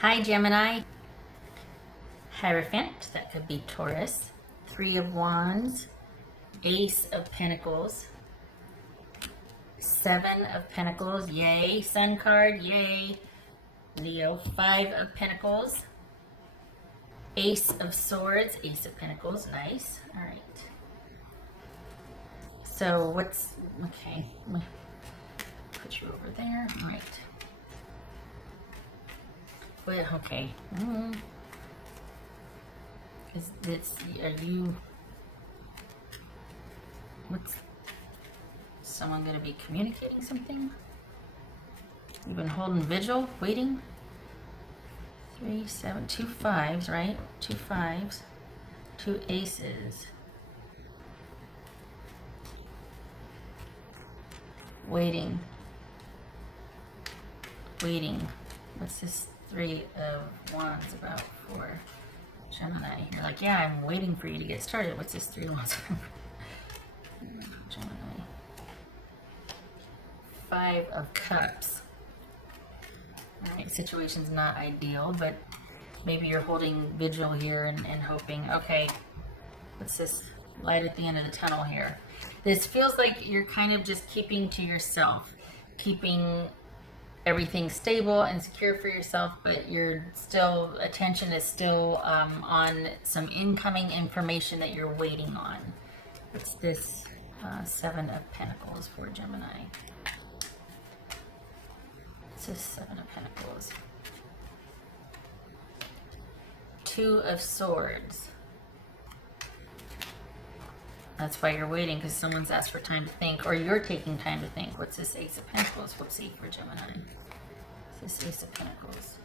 Hi, Gemini. Hierophant, that could be Taurus. Three of Wands, Ace of Pentacles, Seven of Pentacles, yay. Sun card, yay. Leo, Five of Pentacles, Ace of Swords, Ace of Pentacles, nice. All right. So what's, okay, put you over there, all right. Wait, okay. Is this, are you, what's, someone going to be communicating something? You've been holding vigil, waiting? 3, 7, 2 fives, right? 2 fives, 2 aces. Waiting. Waiting. What's this 3 of Wands about for Gemini? You're like, yeah, I'm waiting for you to get started. What's this 3 of Wands? Gemini. 5 of Cups. Alright, situation's not ideal, but maybe you're holding vigil here and hoping, okay, what's this light at the end of the tunnel here? This feels like you're kind of just keeping to yourself, keeping everything stable and secure for yourself, but your still attention is still on some incoming information that you're waiting on. It's this 7 of Pentacles for Gemini. It's this 7 of Pentacles. 2 of Swords. That's why you're waiting, because someone's asked for time to think, or you're taking time to think. What's this Ace of Pentacles? Whoopsie for Gemini. What's this Ace of Pentacles?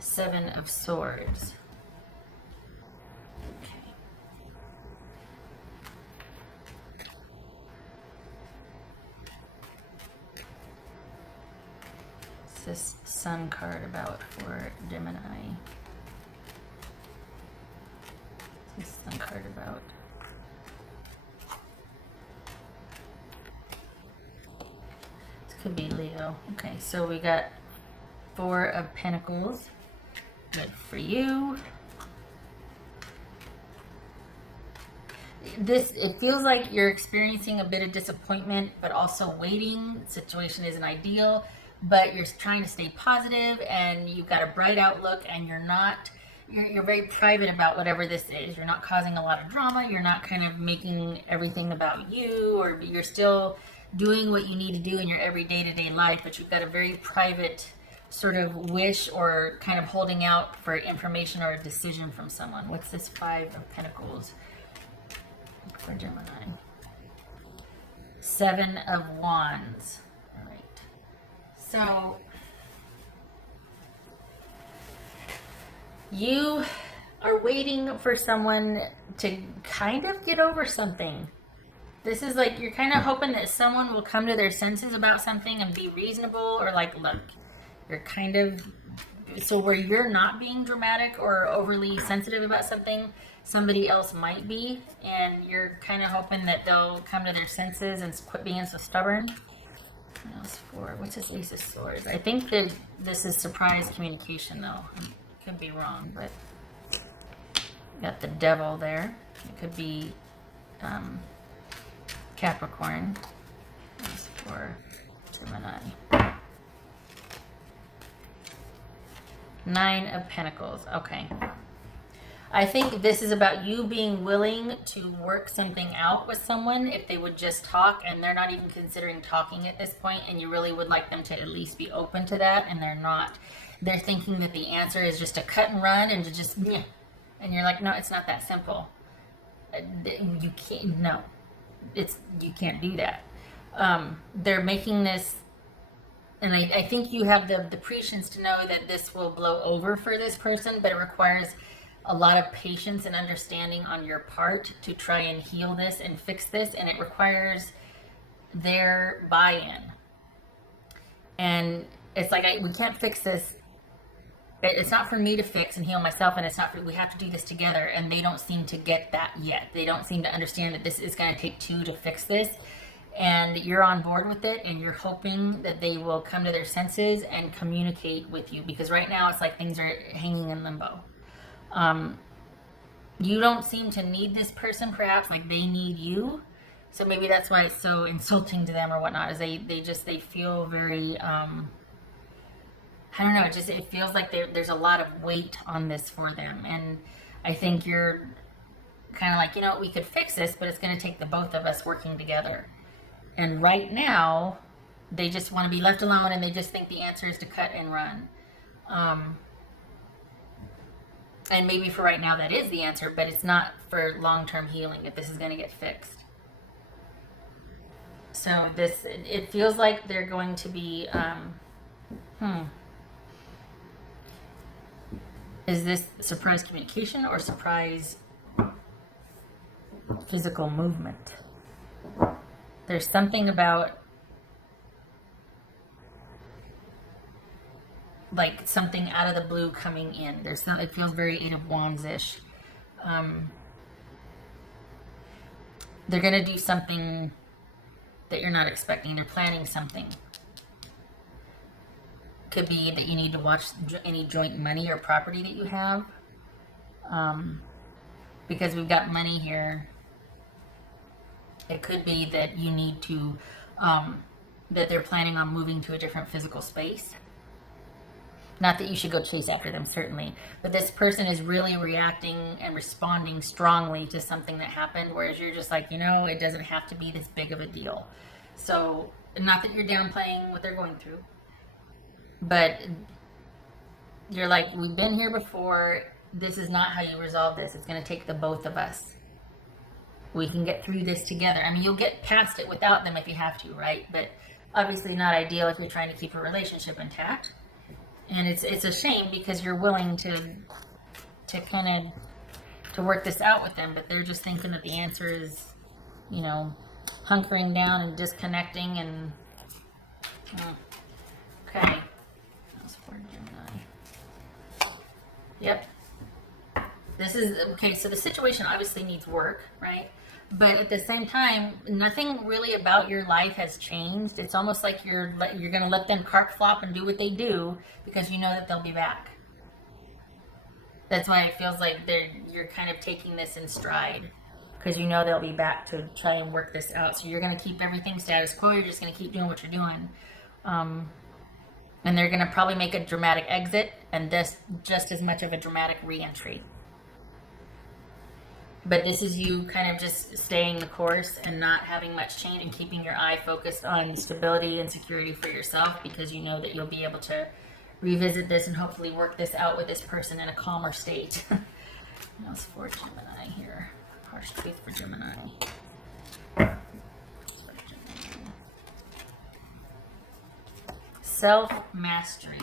7 of Swords. Okay. What's this Sun card about for Gemini? What's this Sun card about? Could be Leo. Okay, so we got 4 of Pentacles. Good for you. It feels like you're experiencing a bit of disappointment, but also waiting. The situation isn't ideal, but you're trying to stay positive and you've got a bright outlook, and you're very private about whatever this is. You're not causing a lot of drama. You're not kind of making everything about you, or you're still doing what you need to do in your every day-to-day life, but you've got a very private sort of wish or kind of holding out for information or a decision from someone. What's this 5 of Pentacles for Gemini? 7 of Wands. All right. So you are waiting for someone to kind of get over something. This is like, you're kind of hoping that someone will come to their senses about something and be reasonable, or like, look, you're kind of, so where you're not being dramatic or overly sensitive about something, somebody else might be, and you're kind of hoping that they'll come to their senses and quit being so stubborn. What else for, what's this Ace of Swords? I think that this is surprise communication though. I could be wrong, but got the Devil there. It could be, Capricorn. That's for Gemini. 9 of Pentacles. Okay. I think this is about you being willing to work something out with someone if they would just talk, and they're not even considering talking at this point, and you really would like them to at least be open to that, and they're not. They're thinking that the answer is just to cut and run and to just, and you're like, no, it's not that simple. You can't, no. You can't do that. They're making this, and I think you have the prescience to know that this will blow over for this person, but it requires a lot of patience and understanding on your part to try and heal this and fix this, and it requires their buy-in. And it's like, we can't fix this. It's not for me to fix and heal myself, and it's not for, we have to do this together, and they don't seem to get that yet. They don't seem to understand that this is going to take 2 to fix this, and you're on board with it, and you're hoping that they will come to their senses and communicate with you, because right now it's like things are hanging in limbo. You don't seem to need this person, perhaps like they need you. So maybe that's why it's so insulting to them or whatnot, is they feel very, I don't know, it feels like there's a lot of weight on this for them. And I think you're kind of like, you know, we could fix this, but it's going to take the both of us working together. And right now, they just want to be left alone, and they just think the answer is to cut and run. And maybe for right now that is the answer, but it's not for long-term healing if this is going to get fixed. So it feels like they're going to be, is this surprise communication or surprise physical movement? There's something about like something out of the blue coming in. It feels very Eight of Wands-ish. They're going to do something that you're not expecting. They're planning something. Could be that you need to watch any joint money or property that you have. Because we've got money here. It could be that you need to, that they're planning on moving to a different physical space. Not that you should go chase after them, certainly. But this person is really reacting and responding strongly to something that happened, whereas you're just like, you know, it doesn't have to be this big of a deal. So, not that you're downplaying what they're going through, but you're like, we've been here before. This is not how you resolve this. It's going to take the both of us. We can get through this together. I mean, you'll get past it without them if you have to, right? But obviously not ideal if you're trying to keep a relationship intact. And it's a shame because you're willing to kind of to work this out with them, but they're just thinking that the answer is, you know, hunkering down and disconnecting and okay. That's for Gemini. Yep. This is okay. So the situation obviously needs work, right? But at the same time, nothing really about your life has changed. It's almost like you're going to let them cart flop and do what they do because you know that they'll be back. That's why it feels like you're kind of taking this in stride because you know they'll be back to try and work this out. So you're going to keep everything status quo. You're just going to keep doing what you're doing. And they're going to probably make a dramatic exit and this just as much of a dramatic re-entry. But this is you kind of just staying the course and not having much change and keeping your eye focused on stability and security for yourself because you know that you'll be able to revisit this and hopefully work this out with this person in a calmer state. That's for Gemini here. Harsh truth for Gemini. Self-mastery,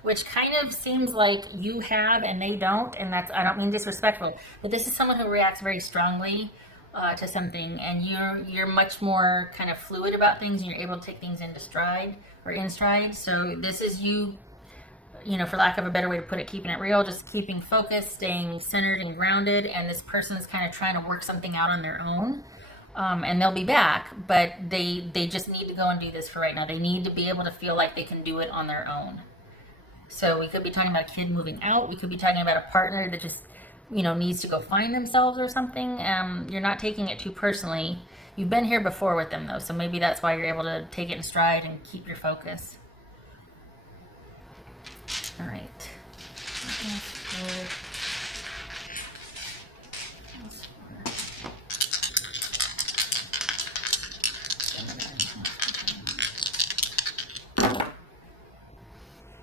which kind of seems like you have and they don't, and that's, I don't mean disrespectful, but this is someone who reacts very strongly to something, and you're much more kind of fluid about things, and you're able to take things into stride or in stride. So this is you know, for lack of a better way to put it, keeping it real, just keeping focused, staying centered and grounded, and this person is kind of trying to work something out on their own. And they'll be back, but they just need to go and do this for right now. They need to be able to feel like they can do it on their own. So we could be talking about a kid moving out. We could be talking about a partner that just, you know, needs to go find themselves or something. You're not taking it too personally. You've been here before with them, though, so maybe that's why you're able to take it in stride and keep your focus. All right.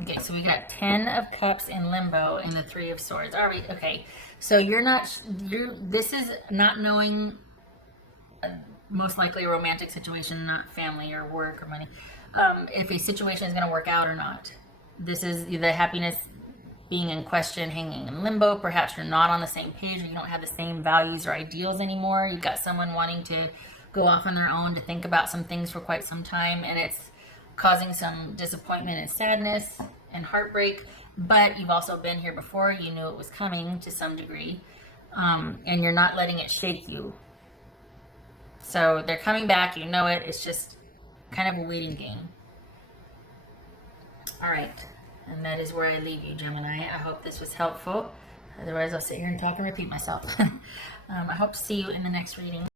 Okay, so we got 10 of Cups in limbo and the 3 of Swords. All right, okay. So this is not knowing, most likely a romantic situation, not family or work or money, if a situation is going to work out or not. This is the happiness being in question, hanging in limbo. Perhaps you're not on the same page or you don't have the same values or ideals anymore. You've got someone wanting to go off on their own to think about some things for quite some time, and it's causing some disappointment and sadness and heartbreak, but you've also been here before. You knew it was coming to some degree, and you're not letting it shake you. So they're coming back, you know it. It's just kind of a waiting game. All right. And that is where I leave you, Gemini. I hope this was helpful. Otherwise, I'll sit here and talk and repeat myself. I hope to see you in the next reading.